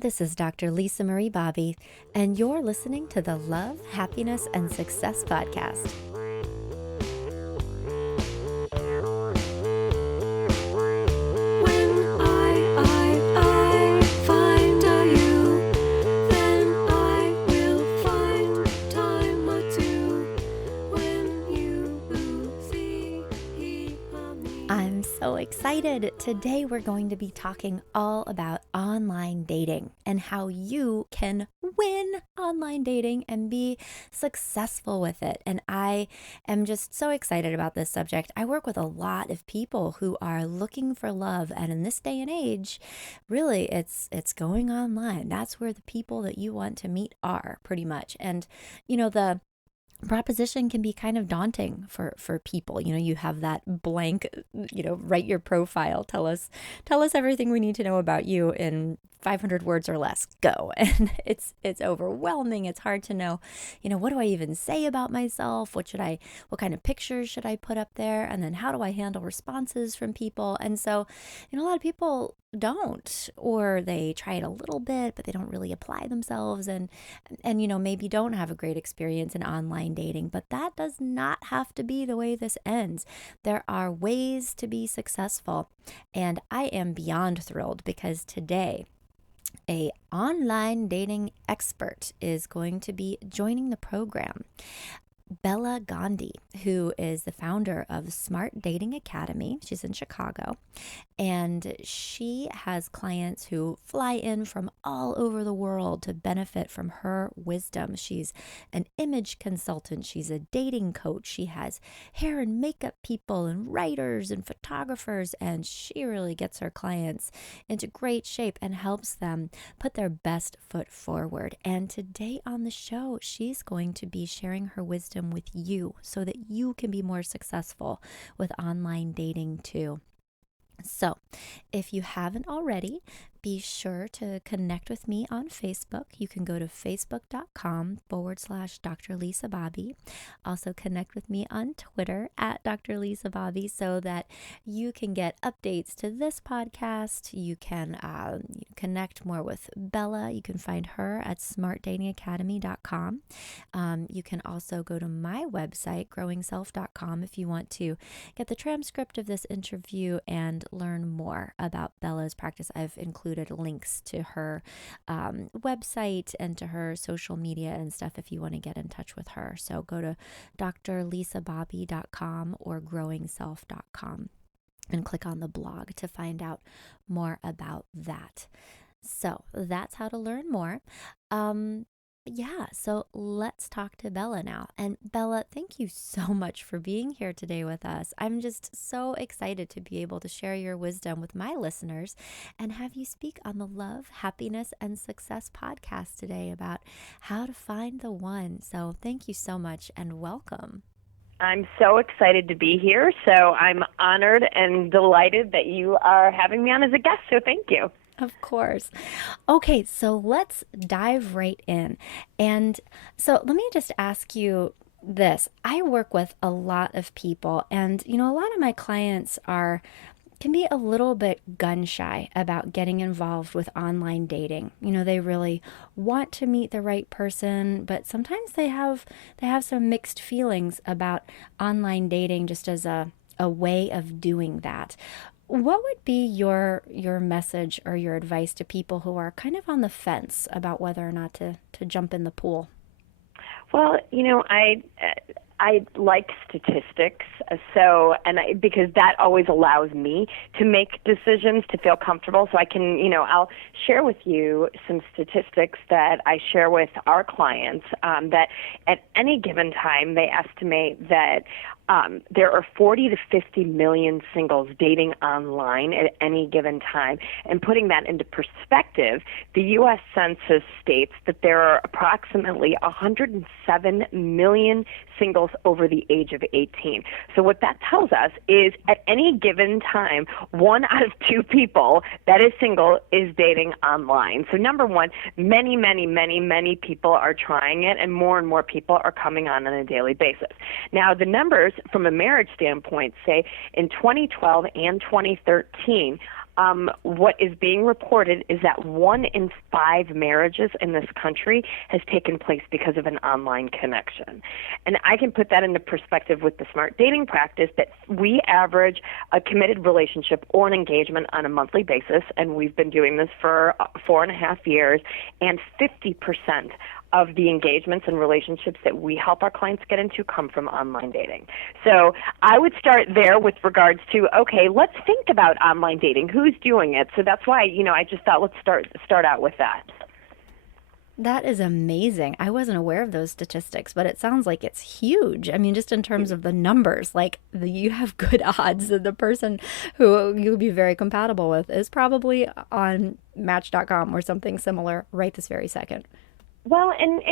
This is Dr. Lisa Marie Bobby, and you're listening to the Love, Happiness, and Success Podcast. I'm so excited. Today we're going to be talking all about online dating and how you can win online dating and be successful with it. And I am just so excited about this subject. I work with a lot of people who are looking for love, and in this day and age, really it's going online. That's where the people that you want to meet are, pretty much. And the proposition can be kind of daunting for people. You have that blank, write your profile, tell us everything we need to know about you in 500 words or less, go. And it's overwhelming. It's hard to know, what do I even say about myself? What kind of pictures should I put up there? And then how do I handle responses from people? And so, a lot of people don't, or they try it a little bit, but they don't really apply themselves, and maybe don't have a great experience in online dating. But that does not have to be the way this ends. There are ways to be successful, and I am beyond thrilled because today an online dating expert is going to be joining the program. Bella Gandhi, who is the founder of Smart Dating Academy. She's in Chicago, and she has clients who fly in from all over the world to benefit from her wisdom. She's an image consultant. She's a dating coach. She has hair and makeup people and writers and photographers, and she really gets her clients into great shape and helps them put their best foot forward. And today on the show, she's going to be sharing her wisdom with you so that you can be more successful with online dating too. So, if you haven't already, be sure to connect with me on Facebook. You can go to facebook.com/Dr. Lisa Bobby. Also connect with me on Twitter at Dr. Lisa Bobby so that you can get updates to this podcast. You can connect more with Bella. You can find her at smartdatingacademy.com. You can also go to my website, growingself.com, if you want to get the transcript of this interview and learn more about Bella's practice. I've included links to her website and to her social media and stuff if you want to get in touch with her. So go to drlisabobby.com or growingself.com and click on the blog to find out more about that. So that's how to learn more. So let's talk to Bella now. And Bella, thank you so much for being here today with us. I'm just so excited to be able to share your wisdom with my listeners and have you speak on the Love, Happiness, and Success podcast today about how to find the one. So thank you so much and welcome. I'm so excited to be here. So I'm honored and delighted that you are having me on as a guest. So thank you. Of course. Okay, so let's dive right in. And so let me just ask you this. I work with a lot of people, and a lot of my clients can be a little bit gun shy about getting involved with online dating. They really want to meet the right person, but sometimes they have some mixed feelings about online dating just as a way of doing that. What would be your message or your advice to people who are kind of on the fence about whether or not to jump in the pool? Well, I like statistics, because that always allows me to make decisions, to feel comfortable. So I can, I'll share with you some statistics that I share with our clients, that at any given time, they estimate that there are 40 to 50 million singles dating online at any given time. And putting that into perspective, the U.S. Census states that there are approximately 107 million singles over the age of 18. So what that tells us is at any given time, 1 out of 2 people that is single is dating online. So number one, many, many, many, many people are trying it, and more people are coming on a daily basis. Now, the numbers from a marriage standpoint say in 2012 and 2013, what is being reported is that 1 in 5 marriages in this country has taken place because of an online connection. And I can put that into perspective with the smart dating practice that we average a committed relationship or an engagement on a monthly basis, and we've been doing this for 4.5 years, and 50% of the engagements and relationships that we help our clients get into come from online dating. So I would start there with regards to, okay, let's think about online dating. Who's doing it? So that's why, I just thought let's start out with that. That is amazing. I wasn't aware of those statistics, but it sounds like it's huge. I mean, just in terms of the numbers, you have good odds that the person who you would be very compatible with is probably on Match.com or something similar right this very second. Well, and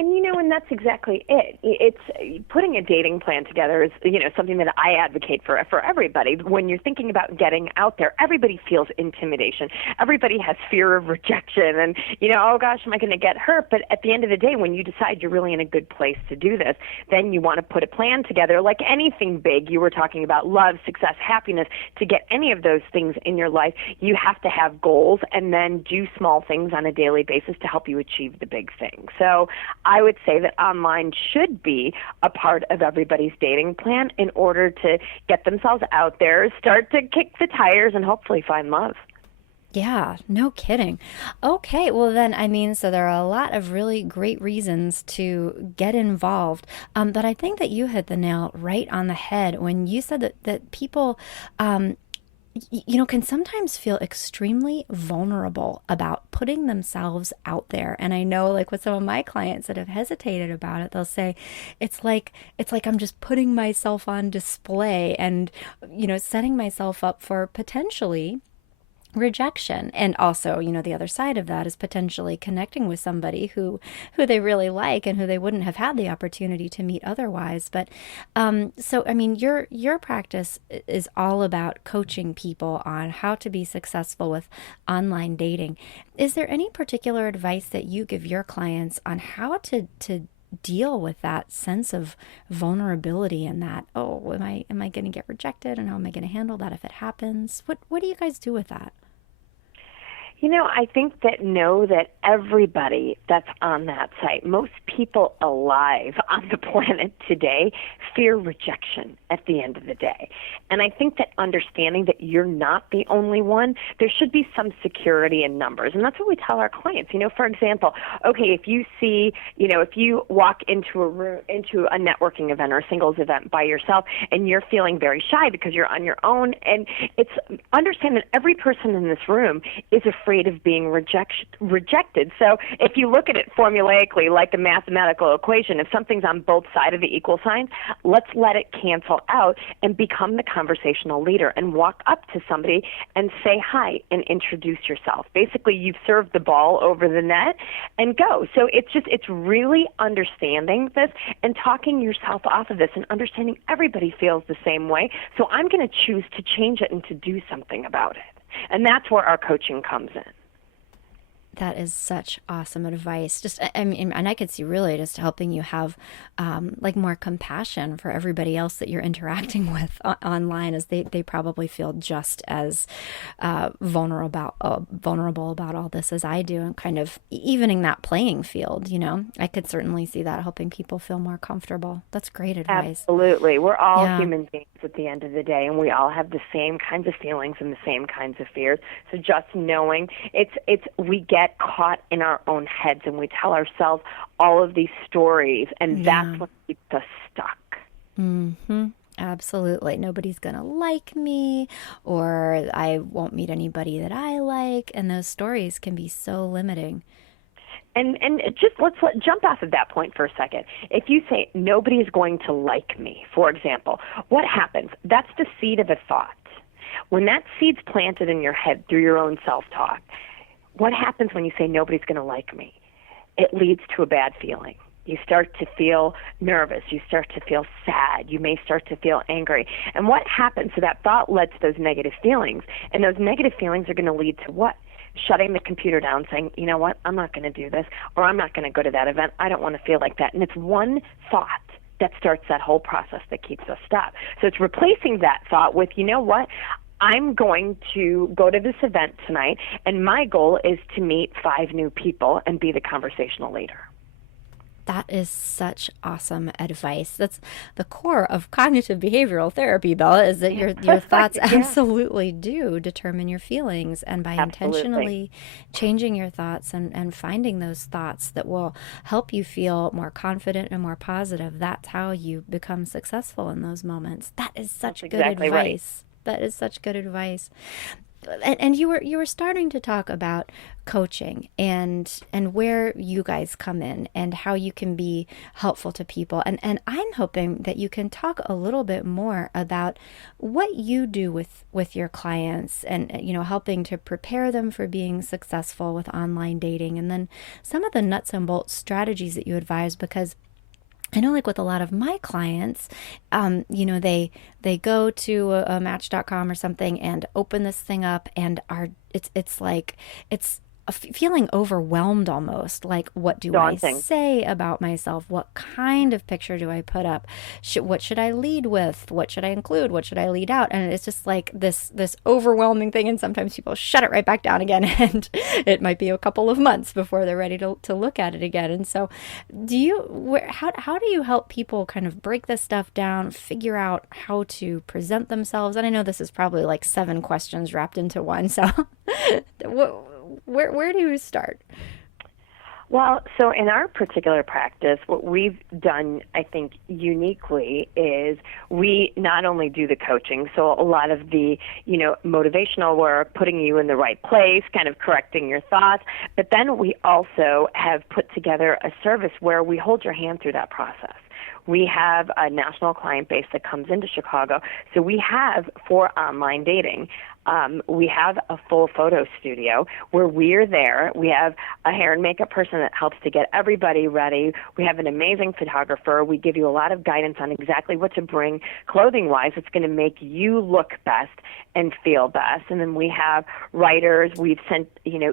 that's exactly it. It's putting a dating plan together is, something that I advocate for everybody. When you're thinking about getting out there, everybody feels intimidation. Everybody has fear of rejection and, oh gosh, am I going to get hurt? But at the end of the day, when you decide you're really in a good place to do this, then you want to put a plan together like anything big. You were talking about love, success, happiness. To get any of those things in your life, you have to have goals and then do small things on a daily basis to help you achieve the big things. So I would say that online should be a part of everybody's dating plan in order to get themselves out there, start to kick the tires, and hopefully find love. Yeah, no kidding. Okay, well then, so there are a lot of really great reasons to get involved. But I think that you hit the nail right on the head when you said that people can sometimes feel extremely vulnerable about putting themselves out there. And I know, with some of my clients that have hesitated about it, they'll say, it's like I'm just putting myself on display and, setting myself up for potentially rejection. And also, the other side of that is potentially connecting with somebody who they really like and who they wouldn't have had the opportunity to meet otherwise. But your practice is all about coaching people on how to be successful with online dating. Is there any particular advice that you give your clients on how to deal with that sense of vulnerability and that, am I going to get rejected, and how am I going to handle that if it happens? What do you guys do with that? I think that everybody that's on that site, most people alive on the planet today, fear rejection at the end of the day. And I think that understanding that you're not the only one, there should be some security in numbers. And that's what we tell our clients. For example, okay, if you see, if you walk into a room, into a networking event or a singles event by yourself and you're feeling very shy because you're on your own, and understand that every person in this room is afraid of being rejected. So if you look at it formulaically, like a mathematical equation, if something's on both sides of the equal sign, let's let it cancel out and become the conversational leader and walk up to somebody and say hi and introduce yourself. Basically, you've served the ball over the net and go. So it's really understanding this and talking yourself off of this and understanding everybody feels the same way. So I'm going to choose to change it and to do something about it. And that's where our coaching comes in. That is such awesome advice. And I could see really just helping you have more compassion for everybody else that you're interacting with online, as they probably feel just as vulnerable about all this as I do, and kind of evening that playing field. I could certainly see that helping people feel more comfortable. That's great advice. Absolutely. We're all human beings at the end of the day, and we all have the same kinds of feelings and the same kinds of fears. So just knowing we get caught in our own heads and we tell ourselves all of these stories, and that's what keeps us stuck. Mm-hmm. Absolutely. Nobody's going to like me, or I won't meet anybody that I like. And those stories can be so limiting. And just let's jump off of that point for a second. If you say nobody's going to like me, for example, what happens? That's the seed of a thought. When that seed's planted in your head through your own self-talk, what happens when you say nobody's going to like me? It leads to a bad feeling. You start to feel nervous. You start to feel sad. You may start to feel angry. And what happens? So that thought led to those negative feelings. And those negative feelings are going to lead to what? Shutting the computer down, saying, you know what, I'm not going to do this, or I'm not going to go to that event. I don't want to feel like that. And it's one thought that starts that whole process that keeps us stuck. So it's replacing that thought with, you know what, I'm going to go to this event tonight, and my goal is to meet 5 new people and be the conversational leader. That is such awesome advice. That's the core of cognitive behavioral therapy, Bella, is that your thoughts absolutely do determine your feelings. And by intentionally changing your thoughts and finding those thoughts that will help you feel more confident and more positive, that's how you become successful in those moments. That is such good advice. Right. That is such good advice. And you were starting to talk about coaching and where you guys come in and how you can be helpful to people. And I'm hoping that you can talk a little bit more about what you do with your clients and, helping to prepare them for being successful with online dating, and then some of the nuts and bolts strategies that you advise, because I know, like with a lot of my clients, they go to a Match.com or something and open this thing up and it's feeling overwhelmed almost. Like, what do Daunting. I say about myself? What kind of picture do I put up? What should I lead with? What should I include? What should I lead out? And it's just like this overwhelming thing. And sometimes people shut it right back down again. And it might be a couple of months before they're ready to look at it again. And so how do you help people kind of break this stuff down, figure out how to present themselves? And I know this is probably like 7 questions wrapped into one. So Where do you start? Well, so in our particular practice, what we've done, I think, uniquely is we not only do the coaching, so a lot of the, motivational work, putting you in the right place, kind of correcting your thoughts, but then we also have put together a service where we hold your hand through that process. We have a national client base that comes into Chicago. So we have, for online dating, we have a full photo studio where we're there. We have a hair and makeup person that helps to get everybody ready. We have an amazing photographer. We give you a lot of guidance on exactly what to bring clothing-wise that's going to make you look best and feel best. And then we have writers. We've sent,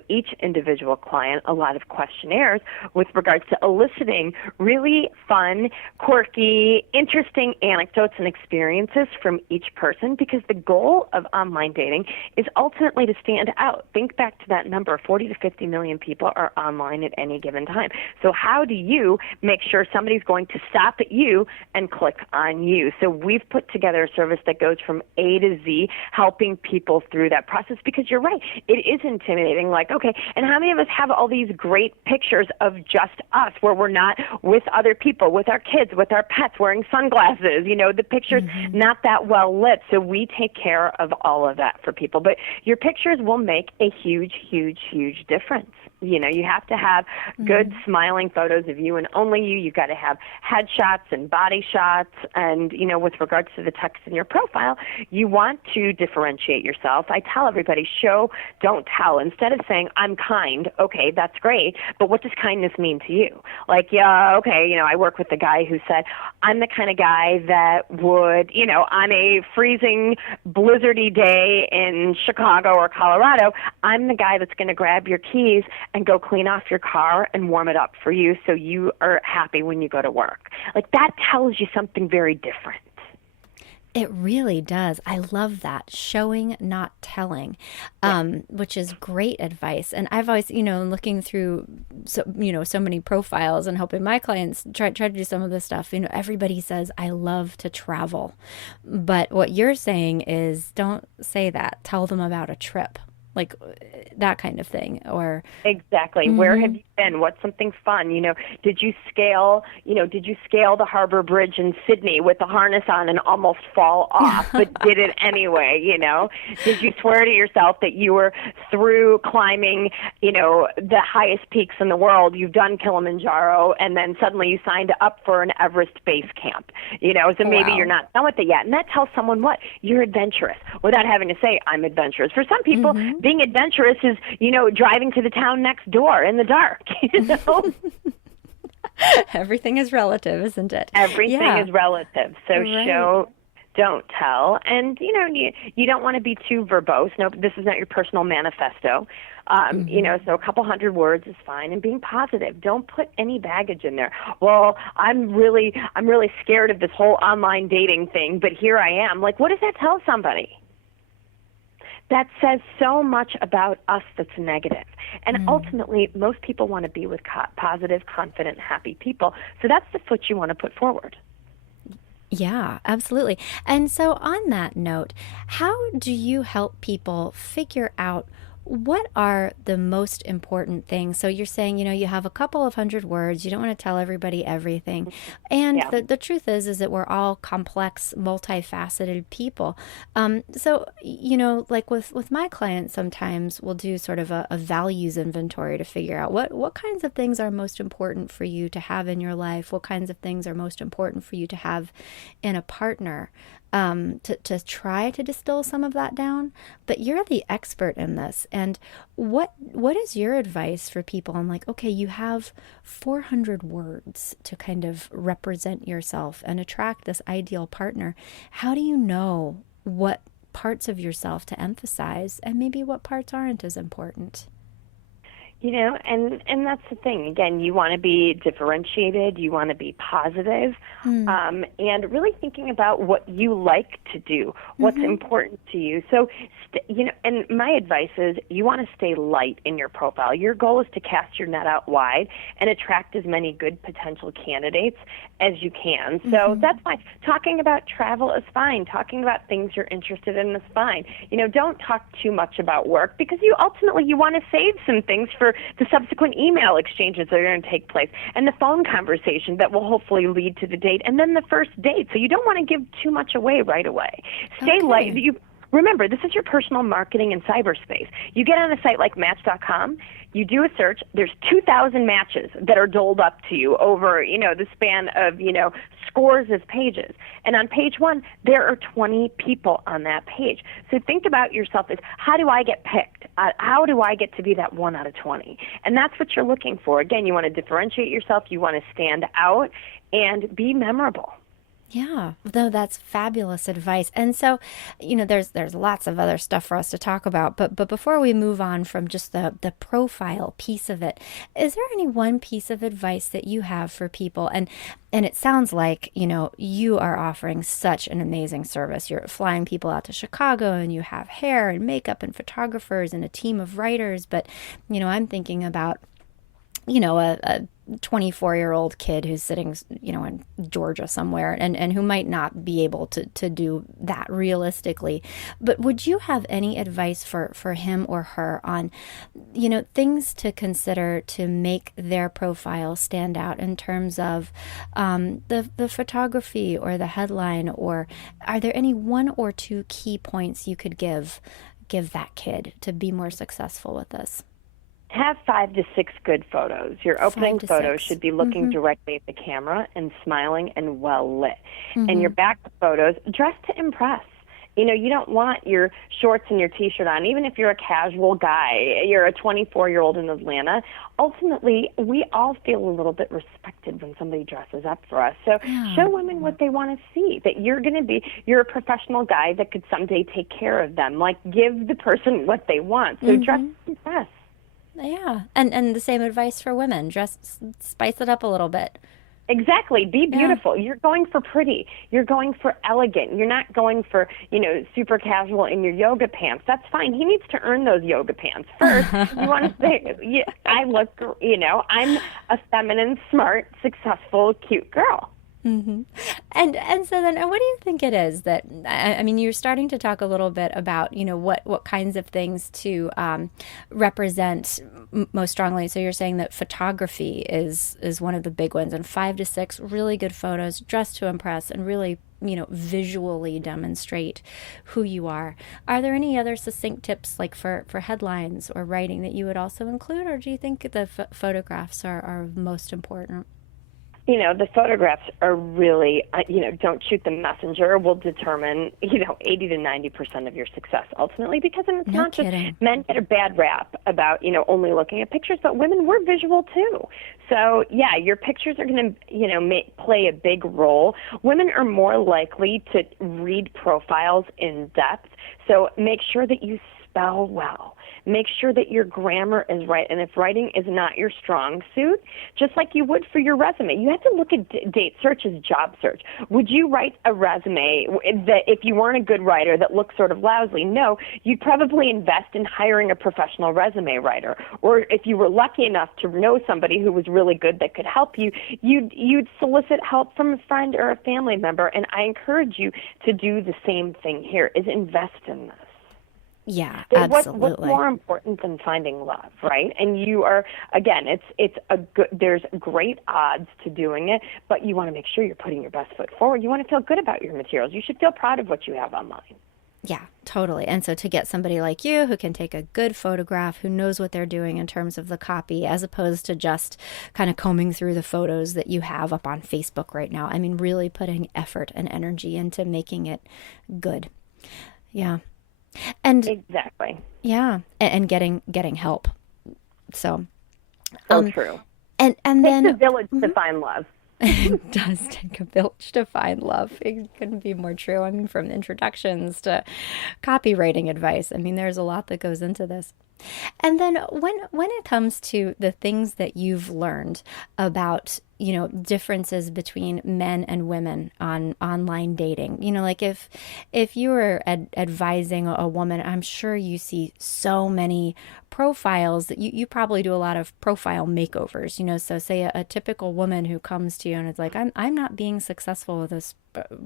each individual client a lot of questionnaires with regards to eliciting really fun, quirky, interesting anecdotes and experiences from each person, because the goal of online dating is ultimately to stand out. Think back to that number. 40 to 50 million people are online at any given time. So how do you make sure somebody's going to stop at you and click on you? So we've put together a service that goes from A to Z, helping people through that process, because you're right. It is intimidating. Like, okay, and how many of us have all these great pictures of just us where we're not with other people, with our kids, with our pets, wearing sunglasses, the picture's not that well lit. So we take care of all of that for people. But your pictures will make a huge, huge, huge difference. You have to have good smiling photos of you and only you. You've got to have headshots and body shots. And, with regards to the text in your profile, you want to differentiate yourself. I tell everybody, show, don't tell. Instead of saying, I'm kind, okay, that's great, but what does kindness mean to you? Like, yeah, okay, I work with the guy who said, I'm the kind of guy that would, on a freezing, blizzardy day in Chicago or Colorado, I'm the guy that's going to grab your keys and go clean off your car and warm it up for you so you are happy when you go to work. Like, that tells you something very different. It really does. I love that. Showing, not telling, which is great advice. And I've always, looking through, so many profiles and helping my clients try to do some of this stuff. Everybody says, I love to travel. But what you're saying is, don't say that. Tell them about a trip. Like that kind of thing, or exactly. Where have you been? What's something fun? Did you scale the Harbor Bridge in Sydney with the harness on and almost fall off, but did it anyway? Did you swear to yourself that you were through climbing, the highest peaks in the world? You've done Kilimanjaro, and then suddenly you signed up for an Everest base camp. So maybe you're not done with it yet, and that tells someone what you're adventurous without having to say I'm adventurous. For some people. Being adventurous is, driving to the town next door in the dark, Everything is relative, isn't it? Everything is relative. So show, don't tell. And, you don't want to be too verbose. No, this is not your personal manifesto. So a couple hundred words is fine. And being positive. Don't put any baggage in there. Well, I'm really scared of this whole online dating thing, but here I am. Like, what does that tell somebody? that says so much about us that's negative. And ultimately, most people want to be with positive, confident, happy people. So that's the foot you want to put forward. Yeah, absolutely. And so on that note, how do you help people figure out what are the most important things? So you're saying, you have a couple of hundred words. You don't want to tell everybody everything. And Yeah. the truth is that we're all complex, multifaceted people. So, like with my clients, sometimes we'll do sort of a values inventory to figure out what kinds of things are most important for you to have in your life, what kinds of things are most important for you to have in a partner. To try to distill some of that down. But you're the expert in this. And what is your advice for people on like, okay, you have 400 words to kind of represent yourself and attract this ideal partner. How do you know what parts of yourself to emphasize and maybe what parts aren't as important? And that's the thing. Again, you want to be differentiated. You want to be positive, and really thinking about what you like to do, what's important to you. So, and my advice is you want to stay light in your profile. Your goal is to cast your net out wide and attract as many good potential candidates as you can. So that's fine. Talking about travel is fine. Talking about things you're interested in is fine. Don't talk too much about work because you want to save some things for the subsequent email exchanges that are going to take place and the phone conversation that will hopefully lead to the date and then the first date. So you don't want to give too much away right away. Stay light. Remember, this is your personal marketing in cyberspace. You get on a site like Match.com, you do a search, there's 2,000 matches that are doled up to you over, the span of, scores of pages. And on page one, there are 20 people on that page. So think about yourself as, how do I get picked? How do I get to be that 1 out of 20? And that's what you're looking for. Again, you want to differentiate yourself, you want to stand out, and be memorable. Yeah, no, that's fabulous advice. And so, there's lots of other stuff for us to talk about, but before we move on from just the profile piece of it, is there any one piece of advice that you have for people? And it sounds like, you are offering such an amazing service. You're flying people out to Chicago and you have hair and makeup and photographers and a team of writers, but I'm thinking about a 24-year-old kid who's sitting, in Georgia somewhere and who might not be able to do that realistically. But would you have any advice for him or her on, things to consider to make their profile stand out in terms of the photography or the headline, or are there any one or two key points you could give that kid to be more successful with this? Have 5 to 6 good photos. Your opening photo should be looking directly at the camera and smiling and well lit. And your back photos, dress to impress. You don't want your shorts and your T-shirt on, even if you're a casual guy, you're a 24-year-old in Atlanta. Ultimately, we all feel a little bit respected when somebody dresses up for us. So show women what they want to see, that you're a professional guy that could someday take care of them. Like, give the person what they want. So dress to impress. Yeah, and the same advice for women. Spice it up a little bit. Exactly. Be beautiful. Yeah. You're going for pretty. You're going for elegant. You're not going for, super casual in your yoga pants. That's fine. He needs to earn those yoga pants. First, you want to say, I look, I'm a feminine, smart, successful, cute girl. And so then what do you think it is that, I mean, you're starting to talk a little bit about, what kinds of things to represent most strongly. So you're saying that photography is one of the big ones, and 5 to 6 really good photos, dressed to impress, and really, visually demonstrate who you are. Are there any other succinct tips like for headlines or writing that you would also include, or do you think the photographs are most important? The photographs are really, don't shoot the messenger will determine, 80 to 90% of your success ultimately, because it's No not kidding. just men get a bad rap about, only looking at pictures, but women, we're visual too. So, yeah, your pictures are going to, play a big role. Women are more likely to read profiles in depth, so make sure that you spell well. Make sure that your grammar is right. And if writing is not your strong suit, just like you would for your resume, you have to look at date search as job search. Would you write a resume that, if you weren't a good writer, that looks sort of lousy? No, you'd probably invest in hiring a professional resume writer. Or if you were lucky enough to know somebody who was really good that could help you, you'd solicit help from a friend or a family member. And I encourage you to do the same thing here, is invest in this. Yeah, absolutely. What's more important than finding love, right? And you are, again, there's great odds to doing it, but you want to make sure you're putting your best foot forward. You want to feel good about your materials. You should feel proud of what you have online. Yeah, totally. And so to get somebody like you who can take a good photograph, who knows what they're doing in terms of the copy, as opposed to just kind of combing through the photos that you have up on Facebook right now. I mean, really putting effort and energy into making it good. Yeah. And exactly. Yeah. And getting help. So true. And then takes a village to find love. It does take a village to find love. It couldn't be more true. I mean, from introductions to copywriting advice. I mean, there's a lot that goes into this. And then when it comes to the things that you've learned about, differences between men and women on online dating, like if you were advising a woman, I'm sure you see so many profiles that you probably do a lot of profile makeovers, so say a typical woman who comes to you and is like, I'm not being successful with this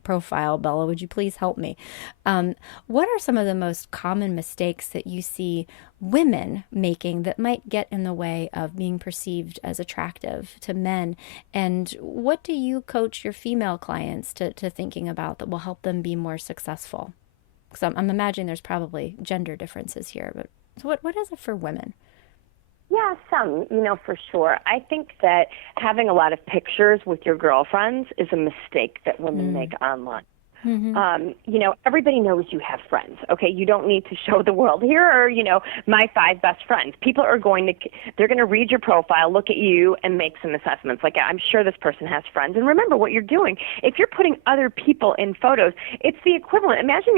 profile, Bella, would you please help me? What are some of the most common mistakes that you see women making that might get in the way of being perceived as attractive to men? And what do you coach your female clients to thinking about that will help them be more successful? Because I'm imagining there's probably gender differences here, but so what is it for women? Yeah, some, for sure. I think that having a lot of pictures with your girlfriends is a mistake that women make online. Mm-hmm. Everybody knows you have friends, okay? You don't need to show the world, here are, my 5 best friends. People are they're going to read your profile, look at you, and make some assessments. Like, I'm sure this person has friends. And remember what you're doing. If you're putting other people in photos, it's the equivalent. Imagine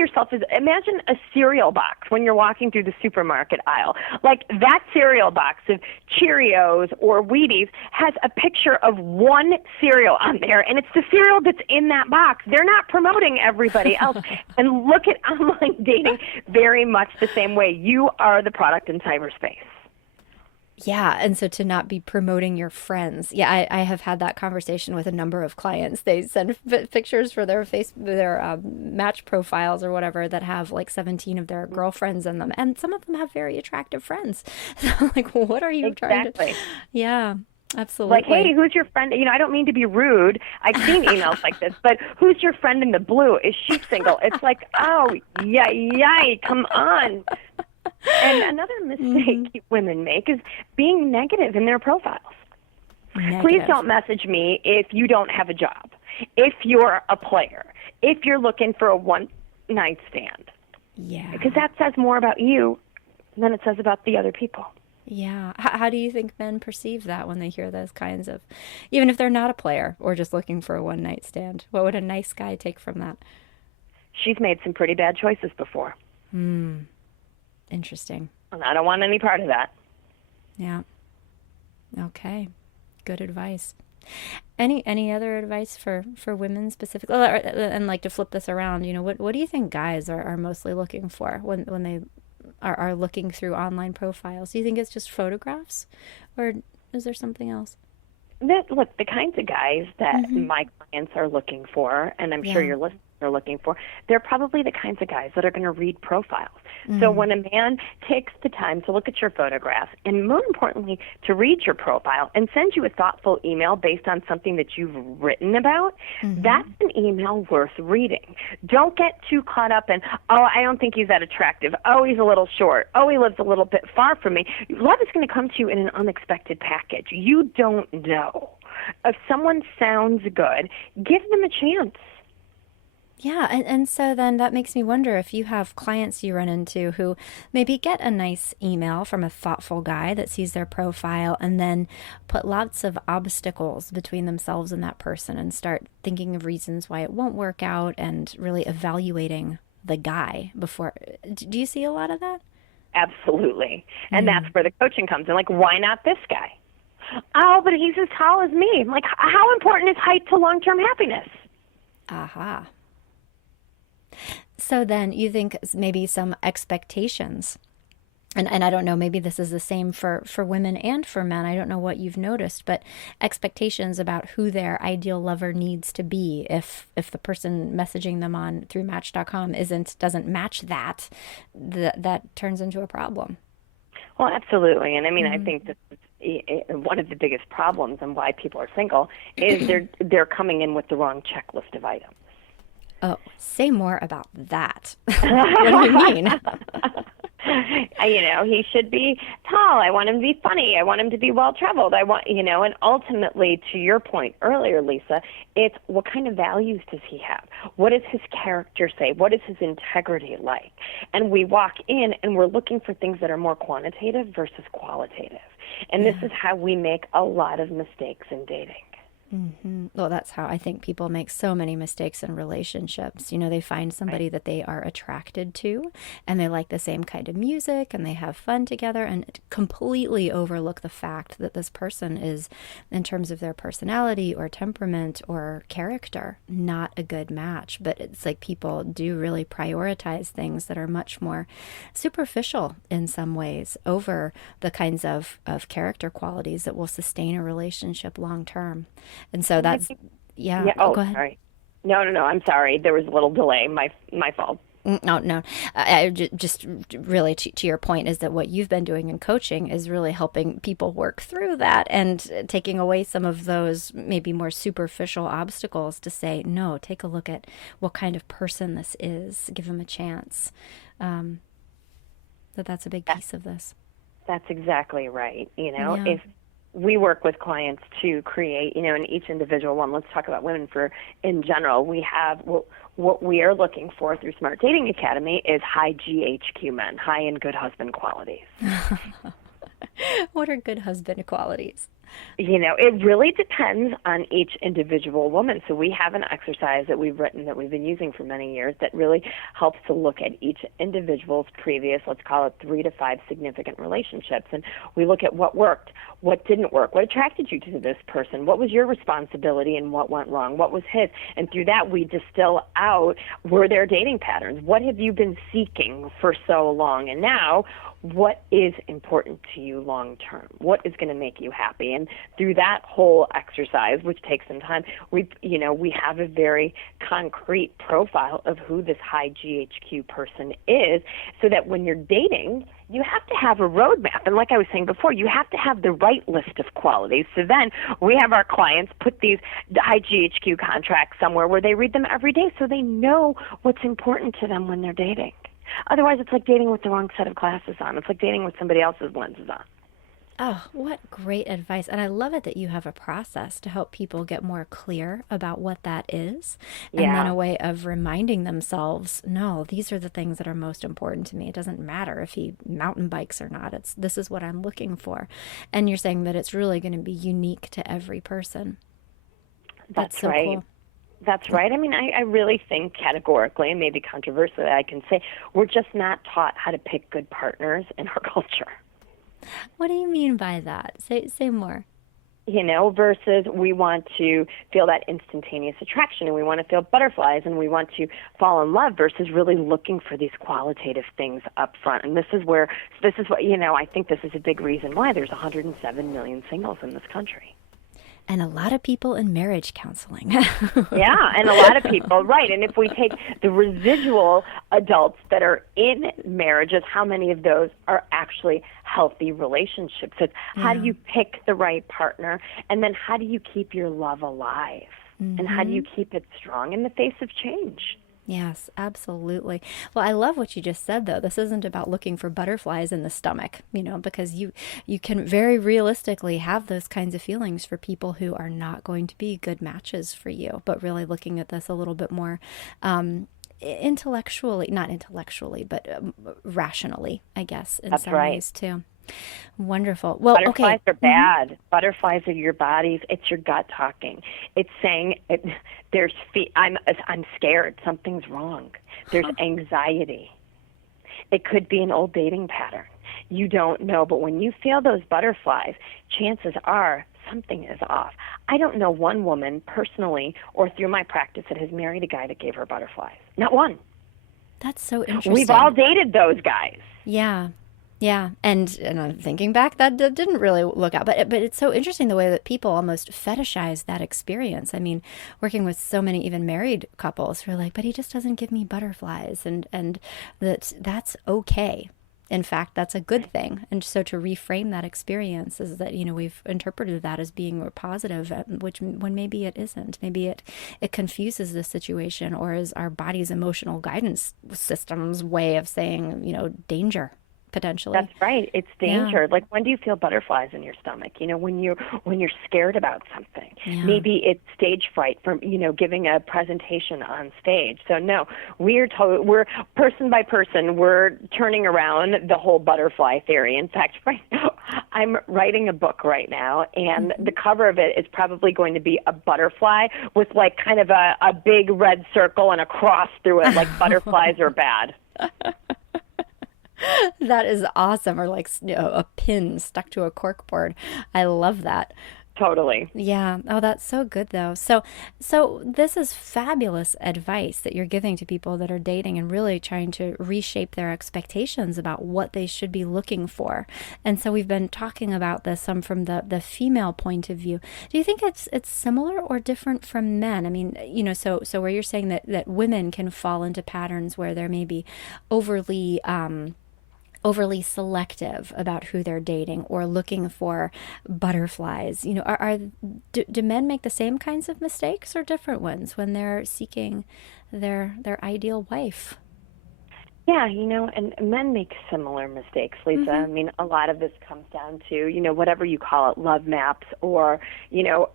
a cereal box when you're walking through the supermarket aisle. Like, that cereal box of Cheerios or Wheaties has a picture of one cereal on there, and it's the cereal that's in that box. They're not promoting everybody else. And look at online dating very much the same way. You are the product in cyberspace. Yeah, and so to not be promoting your friends. Yeah, I have had that conversation with a number of clients. They send pictures for their match profiles or whatever that have like 17 of their girlfriends in them, and some of them have very attractive friends. So like, what are you trying to? Yeah. Absolutely. Like, hey, who's your friend? I don't mean to be rude. I've seen emails like this, but who's your friend in the blue? Is she single? It's like, oh, yay, come on. And another mistake women make is being negative in their profiles. Negative. Please don't message me if you don't have a job, if you're a player, if you're looking for a one-night stand. Yeah. Because that says more about you than it says about the other people. Yeah. How do you think men perceive that when they hear those kinds of, even if they're not a player or just looking for a one-night stand? What would a nice guy take from that? She's made some pretty bad choices before. Interesting. And I don't want any part of that. Yeah. Okay. Good advice. Any other advice for women specifically? And like to flip this around, what do you think guys are mostly looking for when they are looking through online profiles? Do you think it's just photographs, or is there something else? Look, the kinds of guys that my clients are looking for, and I'm sure your listeners are looking for, they're probably the kinds of guys that are going to read profiles. So when a man takes the time to look at your photographs, and more importantly, to read your profile and send you a thoughtful email based on something that you've written about, that's an email worth reading. Don't get too caught up in, oh, I don't think he's that attractive. Oh, he's a little short. Oh, he lives a little bit far from me. Love is going to come to you in an unexpected package. You don't know. If someone sounds good, give them a chance. Yeah, and so then that makes me wonder if you have clients you run into who maybe get a nice email from a thoughtful guy that sees their profile and then put lots of obstacles between themselves and that person and start thinking of reasons why it won't work out and really evaluating the guy before. Do you see a lot of that? Absolutely. And that's where the coaching comes in. Like, why not this guy? Oh, but he's as tall as me. I'm like, how important is height to long-term happiness? Aha. So then you think maybe some expectations, and I don't know, maybe this is the same for women and for men. I don't know what you've noticed, but expectations about who their ideal lover needs to be. If the person messaging them on through Match.com doesn't match that, that turns into a problem. Well, absolutely. And I mean, I think that one of the biggest problems and why people are single is they're coming in with the wrong checklist of items. Oh, say more about that. What do you mean? He should be tall. I want him to be funny. I want him to be well-traveled. And ultimately, to your point earlier, Lisa, it's what kind of values does he have? What does his character say? What is his integrity like? And we walk in and we're looking for things that are more quantitative versus qualitative. And this is how we make a lot of mistakes in dating. Mm-hmm. Well, that's how I think people make so many mistakes in relationships. They find somebody that they are attracted to, and they like the same kind of music, and they have fun together, and completely overlook the fact that this person is, in terms of their personality or temperament or character, not a good match. But it's like people do really prioritize things that are much more superficial in some ways over the kinds of character qualities that will sustain a relationship long term. And so that's, yeah. Oh, go ahead. Sorry. No. I'm sorry. There was a little delay. My fault. No. I just really to your point is that what you've been doing in coaching is really helping people work through that and taking away some of those maybe more superficial obstacles to say, no, take a look at what kind of person this is. Give him a chance. That's a big piece of this. That's exactly right. Yeah. If we work with clients to create, in each individual one, let's talk about women in general, we have, what we are looking for through Smart Dating Academy is high GHQ men, high and good husband qualities. What are good husband qualities? It really depends on each individual woman. So we have an exercise that we've written that we've been using for many years that really helps to look at each individual's previous, let's call it 3 to 5 significant relationships. And we look at what worked, what didn't work, what attracted you to this person, what was your responsibility and what went wrong, what was his. And through that, we distill out, were there dating patterns? What have you been seeking for so long? And now, what is important to you long term? What is going to make you happy? And through that whole exercise, which takes some time, we have a very concrete profile of who this high GHQ person is, so that when you're dating, you have to have a roadmap. And like I was saying before, you have to have the right list of qualities. So then we have our clients put these high GHQ contracts somewhere where they read them every day so they know what's important to them when they're dating. Otherwise, it's like dating with the wrong set of glasses on. It's like dating with somebody else's lenses on. Oh, what great advice. And I love it that you have a process to help people get more clear about what that is. And then a way of reminding themselves, no, these are the things that are most important to me. It doesn't matter if he mountain bikes or not. This is what I'm looking for. And you're saying that it's really going to be unique to every person. That's so right. Cool. That's right. I mean, I really think categorically, and maybe controversially, I can say we're just not taught how to pick good partners in our culture. What do you mean by that? Say more. Versus we want to feel that instantaneous attraction, and we want to feel butterflies, and we want to fall in love, versus really looking for these qualitative things up front. And this is what, I think this is a big reason why there's 107 million singles in this country. And a lot of people in marriage counseling. Yeah, and a lot of people, right. And if we take the residual adults that are in marriages, how many of those are actually healthy relationships? It's how do you pick the right partner, and then how do you keep your love alive? And how do you keep it strong in the face of change? Yes, absolutely. Well, I love what you just said, though. This isn't about looking for butterflies in the stomach, because you can very realistically have those kinds of feelings for people who are not going to be good matches for you, but really looking at this a little bit more intellectually, not intellectually, but rationally, I guess, in some ways, too. Wonderful. Well, butterflies are bad. Butterflies are your bodies. It's your gut talking. It's saying I'm scared. Something's wrong. There's anxiety. It could be an old dating pattern. You don't know, but when you feel those butterflies, chances are something is off. I don't know one woman personally or through my practice that has married a guy that gave her butterflies. Not one. That's so interesting. We've all dated those guys. Yeah. Yeah. And I'm thinking back, that didn't really look out. But it's so interesting the way that people almost fetishize that experience. I mean, working with so many even married couples who are like, but he just doesn't give me butterflies. And that's okay. In fact, that's a good thing. And so to reframe that experience is that, we've interpreted that as being positive, which when maybe it isn't. Maybe it confuses the situation, or is our body's emotional guidance system's way of saying, danger. Potentially. That's right. It's danger. Yeah. Like, when do you feel butterflies in your stomach? When you're scared about something. Yeah. Maybe it's stage fright from giving a presentation on stage. So no, we're person by person, we're turning around the whole butterfly theory. In fact, right now I'm writing a book right now, and the cover of it is probably going to be a butterfly with like kind of a big red circle and a cross through it, like butterflies are bad. That is awesome. Or like a pin stuck to a cork board. I love that. Totally. Yeah. Oh, that's so good though. So this is fabulous advice that you're giving to people that are dating and really trying to reshape their expectations about what they should be looking for. And so we've been talking about this from the female point of view. Do you think it's similar or different from men? I mean, so where you're saying that women can fall into patterns where they're maybe overly selective about who they're dating or looking for butterflies. Do men make the same kinds of mistakes or different ones when they're seeking their ideal wife? Yeah, and men make similar mistakes, Lisa. Mm-hmm. I mean, a lot of this comes down to, whatever you call it, love maps or,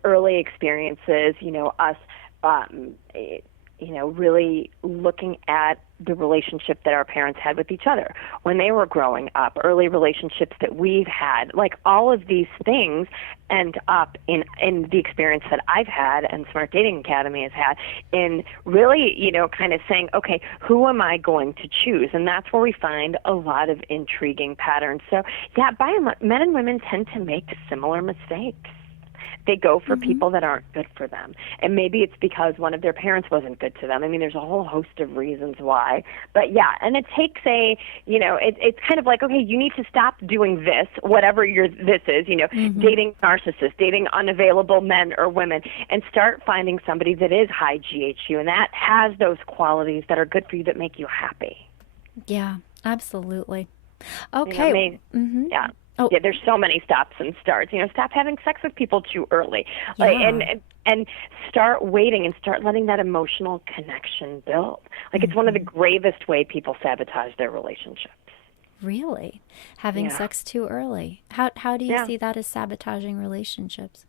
early experiences, us, really looking at the relationship that our parents had with each other when they were growing up, early relationships that we've had, like all of these things end up in the experience that I've had and Smart Dating Academy has had in really, kind of saying, okay, who am I going to choose? And that's where we find a lot of intriguing patterns. So yeah, men and women tend to make similar mistakes. They go for people that aren't good for them. And maybe it's because one of their parents wasn't good to them. I mean, there's a whole host of reasons why. But yeah, and it takes it's kind of like, okay, you need to stop doing this, whatever this is, dating narcissists, dating unavailable men or women, and start finding somebody that is high GHU and that has those qualities that are good for you, that make you happy. Yeah, absolutely. Okay. Yeah. Oh. Yeah, there's so many stops and starts. Stop having sex with people too early, and start waiting and start letting that emotional connection build. Like it's one of the gravest way people sabotage their relationships. Really, having sex too early. How do you see that as sabotaging relationships?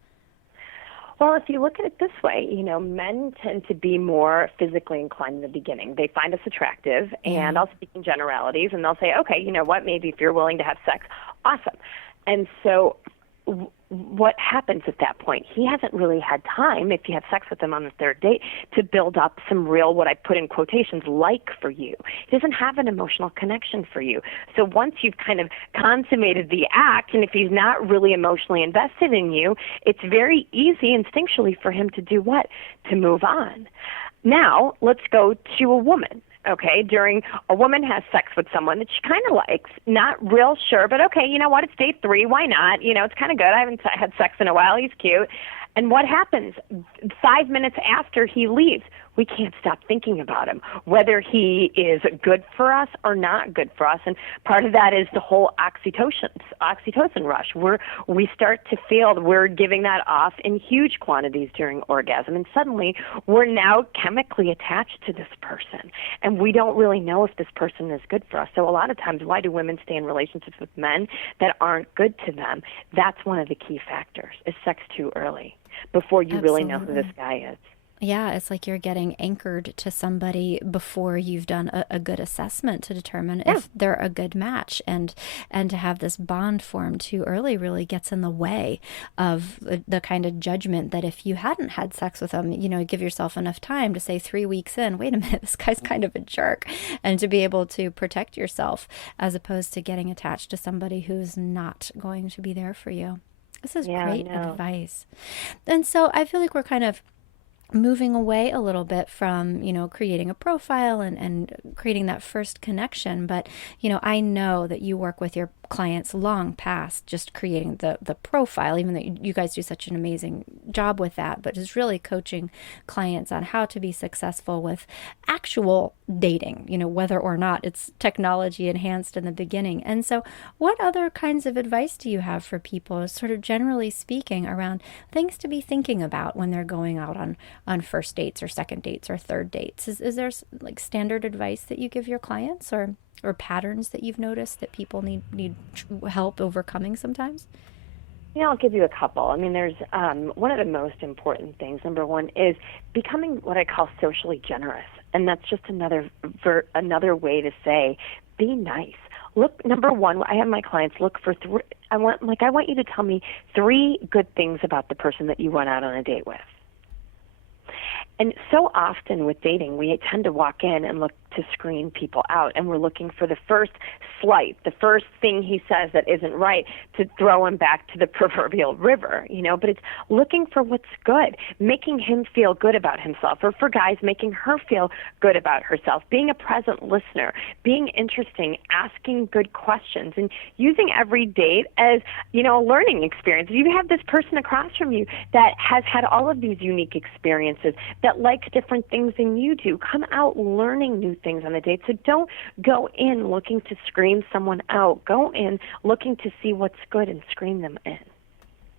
Well, if you look at it this way, men tend to be more physically inclined in the beginning. They find us attractive, and I'll speak in generalities, and they'll say, okay, you know what, maybe if you're willing to have sex, awesome. And so what happens at that point? He hasn't really had time, if you have sex with him on the third date, to build up some real, what I put in quotations, like for you. He doesn't have an emotional connection for you. So once you've kind of consummated the act, and if he's not really emotionally invested in you, it's very easy instinctually for him to do what? To move on. Now, let's go to a woman. Okay, during a woman has sex with someone that she kind of likes, not real sure, but okay, you know what, it's date 3, why not? It's kind of good. I haven't had sex in a while, he's cute. And what happens? 5 minutes after he leaves, we can't stop thinking about him, whether he is good for us or not good for us. And part of that is the whole oxytocin rush. We start to feel that we're giving that off in huge quantities during orgasm. And suddenly we're now chemically attached to this person. And we don't really know if this person is good for us. So a lot of times, why do women stay in relationships with men that aren't good to them? That's one of the key factors, is sex too early, before you really know who this guy is. Yeah, it's like you're getting anchored to somebody before you've done a good assessment to determine Yeah. if they're a good match. And to have this bond formed too early really gets in the way of the kind of judgment that if you hadn't had sex with them, give yourself enough time to say 3 weeks in, wait a minute, this guy's kind of a jerk, and to be able to protect yourself as opposed to getting attached to somebody who's not going to be there for you. This is Yeah, great no. advice. And so I feel like we're kind of moving away a little bit from, creating a profile and creating that first connection. But, I know that you work with your clients long past just creating the profile, even though you guys do such an amazing job with that, but is really coaching clients on how to be successful with actual dating, whether or not it's technology enhanced in the beginning. And so what other kinds of advice do you have for people, sort of generally speaking, around things to be thinking about when they're going out on first dates or second dates or third dates? Is there like standard advice that you give your clients, or patterns that you've noticed that people need help overcoming sometimes? Yeah, I'll give you a couple. I mean, there's one of the most important things. Number one is becoming what I call socially generous, and that's just another way to say be nice. Look, number one, I have my clients look for three. I want you to tell me 3 good things about the person that you went out on a date with. And so often with dating, we tend to walk in and look to screen people out, and we're looking for the first slight, the first thing he says that isn't right, to throw him back to the proverbial river, but it's looking for what's good, making him feel good about himself, or for guys, making her feel good about herself, being a present listener, being interesting, asking good questions, and using every date as, a learning experience. If you have this person across from you that has had all of these unique experiences, that likes different things than you do, come out learning new things on the date. So don't go in looking to screen someone out. Go in looking to see what's good and screen them in.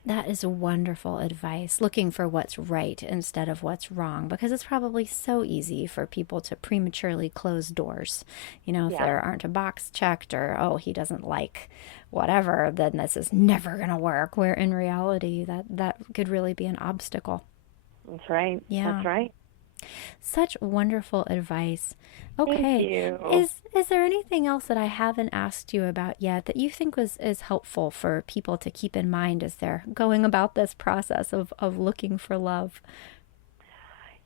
That is wonderful advice, looking for what's right instead of what's wrong, because it's probably so easy for people to prematurely close doors. If there aren't a box checked, or, oh, he doesn't like whatever, then this is never going to work, where in reality that could really be an obstacle. That's right. Yeah. That's right. Such wonderful advice. Okay. Thank you. Is there anything else that I haven't asked you about yet that you think is helpful for people to keep in mind as they're going about this process of looking for love?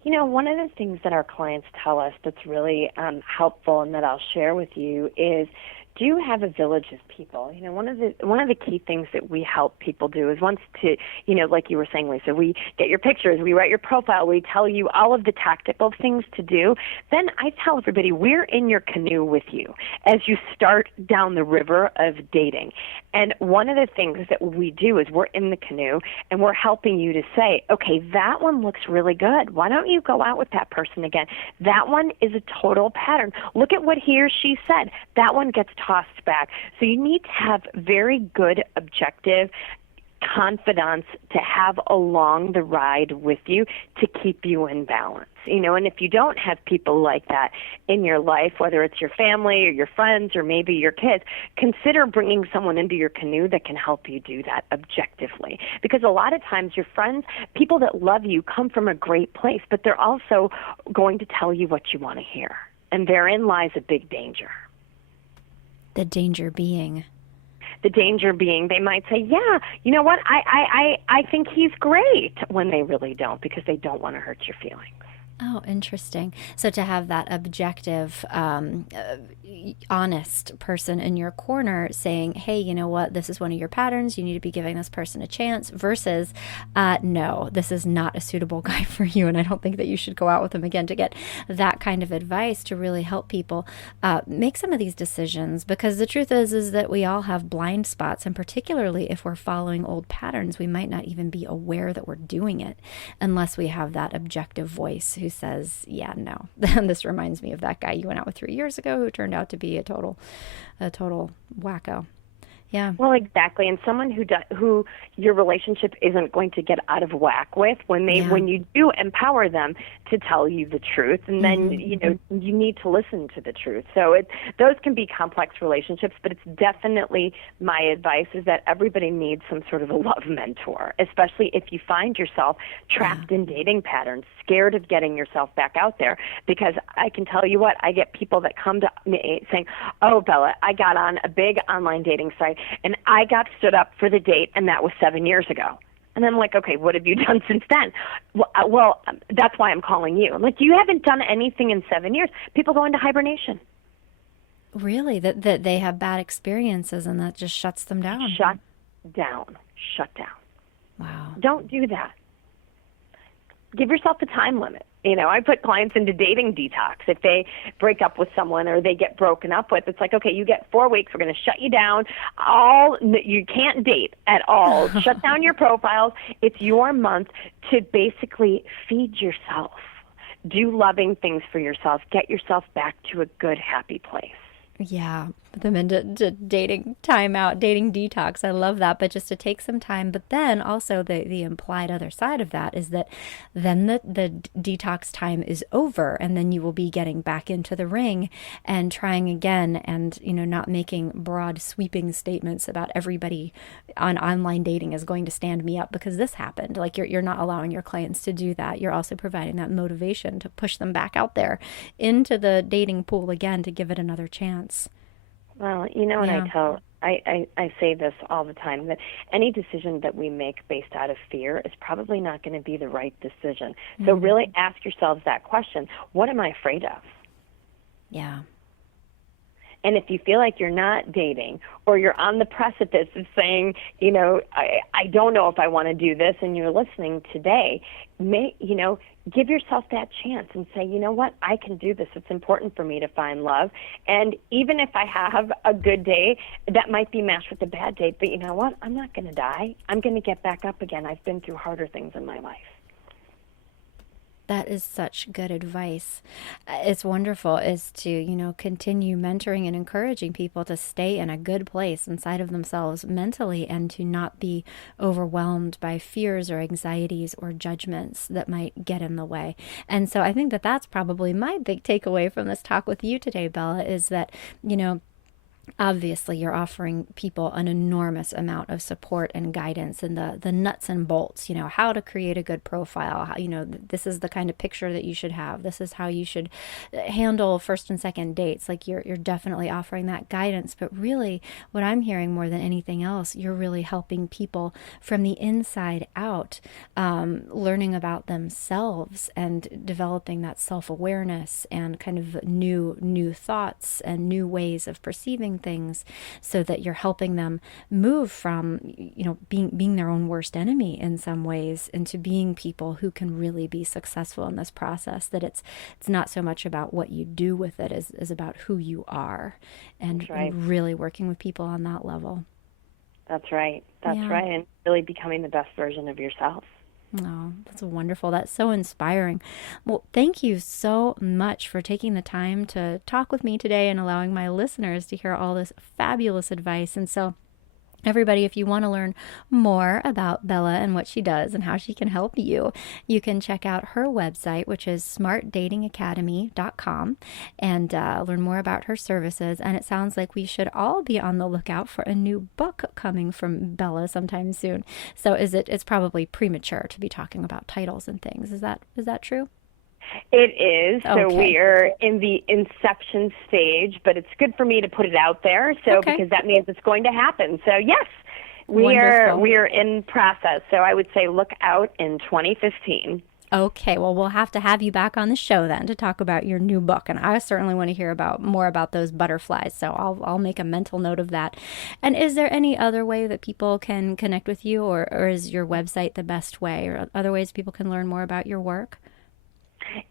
One of the things that our clients tell us that's really helpful, and that I'll share with you, is do have a village of people. One of the key things that we help people do is, once to, like you were saying, Lisa, we get your pictures, we write your profile, we tell you all of the tactical things to do. Then I tell everybody, we're in your canoe with you as you start down the river of dating. And one of the things that we do is we're in the canoe and we're helping you to say, okay, that one looks really good. Why don't you go out with that person again? That one is a total pattern. Look at what he or she said. That one gets tossed back. So you need to have very good objective confidants to have along the ride with you to keep you in balance. And if you don't have people like that in your life, whether it's your family or your friends or maybe your kids, consider bringing someone into your canoe that can help you do that objectively. Because a lot of times your friends, people that love you, come from a great place, but they're also going to tell you what you want to hear. And therein lies a big danger. The danger being? The danger being they might say, yeah, you know what, I think he's great, when they really don't, because they don't want to hurt your feelings. Oh, interesting. So to have that objective, honest person in your corner saying, hey, you know what, this is one of your patterns, you need to be giving this person a chance, versus, no, this is not a suitable guy for you, and I don't think that you should go out with him again. To get that kind of advice to really help people make some of these decisions, because the truth is that we all have blind spots, and particularly if we're following old patterns, we might not even be aware that we're doing it unless we have that objective voice who says, yeah, no, this reminds me of that guy you went out with 3 years ago who turned out to be a total wacko. Yeah. Well, exactly, and someone who your relationship isn't going to get out of whack with Yeah. when you do empower them to tell you the truth, and then you need to listen to the truth. So those can be complex relationships, but it's definitely my advice is that everybody needs some sort of a love mentor, especially if you find yourself trapped in dating patterns, scared of getting yourself back out there. Because I can tell you what, I get people that come to me saying, "Oh, Bella, I got on a big online dating site and I got stood up for the date, and that was 7 years ago." And I'm like, "Okay, what have you done since then?" Well, that's why I'm calling you. I'm like, "You haven't done anything in 7 years." People go into hibernation. Really? That they have bad experiences and that just shuts them down? Shut down. Shut down. Wow. Don't do that. Give yourself a time limit. I put clients into dating detox. If they break up with someone or they get broken up with, it's like, okay, you get 4 weeks. We're going to shut you down. You can't date at all. Shut down your profiles. It's your month to basically feed yourself. Do loving things for yourself. Get yourself back to a good, happy place. Yeah, put them into dating timeout, dating detox. I love that, but just to take some time. But then also the implied other side of that is that then the detox time is over, and then you will be getting back into the ring and trying again, and not making broad sweeping statements about everybody on online dating is going to stand me up because this happened. Like you're not allowing your clients to do that. You're also providing that motivation to push them back out there into the dating pool again to give it another chance. Well, I say this all the time, that any decision that we make based out of fear is probably not going to be the right decision. So really ask yourselves that question: what am I afraid of? Yeah. And if you feel like you're not dating, or you're on the precipice of saying, I don't know if I want to do this, and you're listening today, give yourself that chance and say, you know what, I can do this. It's important for me to find love. And even if I have a good day, that might be matched with a bad day. But you know what? I'm not going to die. I'm going to get back up again. I've been through harder things in my life. That is such good advice. It's wonderful is to, continue mentoring and encouraging people to stay in a good place inside of themselves mentally and to not be overwhelmed by fears or anxieties or judgments that might get in the way. And so I think that that's probably my big takeaway from this talk with you today, Bella, is that, obviously you're offering people an enormous amount of support and guidance and the nuts and bolts, how to create a good profile, how, this is the kind of picture that you should have. This is how you should handle first and second dates. Like you're definitely offering that guidance, but really what I'm hearing more than anything else, you're really helping people from the inside out, learning about themselves and developing that self-awareness and kind of new thoughts and new ways of perceiving things, so that you're helping them move from being their own worst enemy in some ways into being people who can really be successful in this process. That it's not so much about what you do with it as about who you are, and, That's right. and really working with people on that level. That's right. That's right. And really becoming the best version of yourself. Oh, that's wonderful. That's so inspiring. Well, thank you so much for taking the time to talk with me today and allowing my listeners to hear all this fabulous advice. And so, everybody, if you want to learn more about Bella and what she does and how she can help you, you can check out her website, which is smartdatingacademy.com, and learn more about her services. And it sounds like we should all be on the lookout for a new book coming from Bella sometime soon. So it's probably premature to be talking about titles and things. Is that true? It is. Okay. So we are in the inception stage, but it's good for me to put it out there. So because that means it's going to happen. So yes, we are in process. So I would say look out in 2015. Okay, well, we'll have to have you back on the show then to talk about your new book, and I certainly want to hear more about those butterflies. So I'll make a mental note of that. And is there any other way that people can connect with you, or is your website the best way, or other ways people can learn more about your work?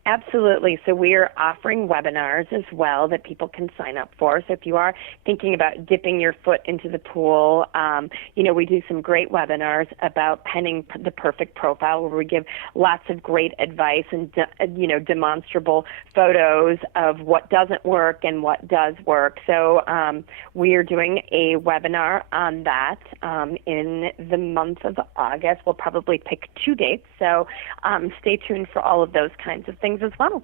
Absolutely. So we are offering webinars as well that people can sign up for. So if you are thinking about dipping your foot into the pool, we do some great webinars about penning the perfect profile, where we give lots of great advice and demonstrable photos of what doesn't work and what does work. So we are doing a webinar on that in the month of August. We'll probably pick 2 dates. So stay tuned for all of those kinds of things as well.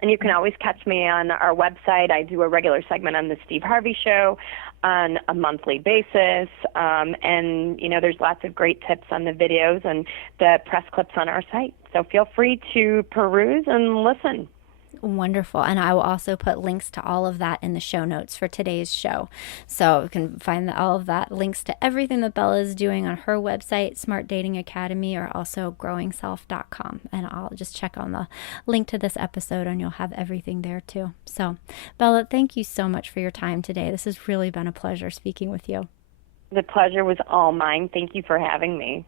And you can always catch me on our website. I do a regular segment on the Steve Harvey Show on a monthly basis. There's lots of great tips on the videos and the press clips on our site. So feel free to peruse and listen. Wonderful. And I will also put links to all of that in the show notes for today's show. So you can find all of that, links to everything that Bella is doing on her website, Smart Dating Academy, or also growingself.com. And I'll just check on the link to this episode and you'll have everything there too. So Bella, thank you so much for your time today. This has really been a pleasure speaking with you. The pleasure was all mine. Thank you for having me.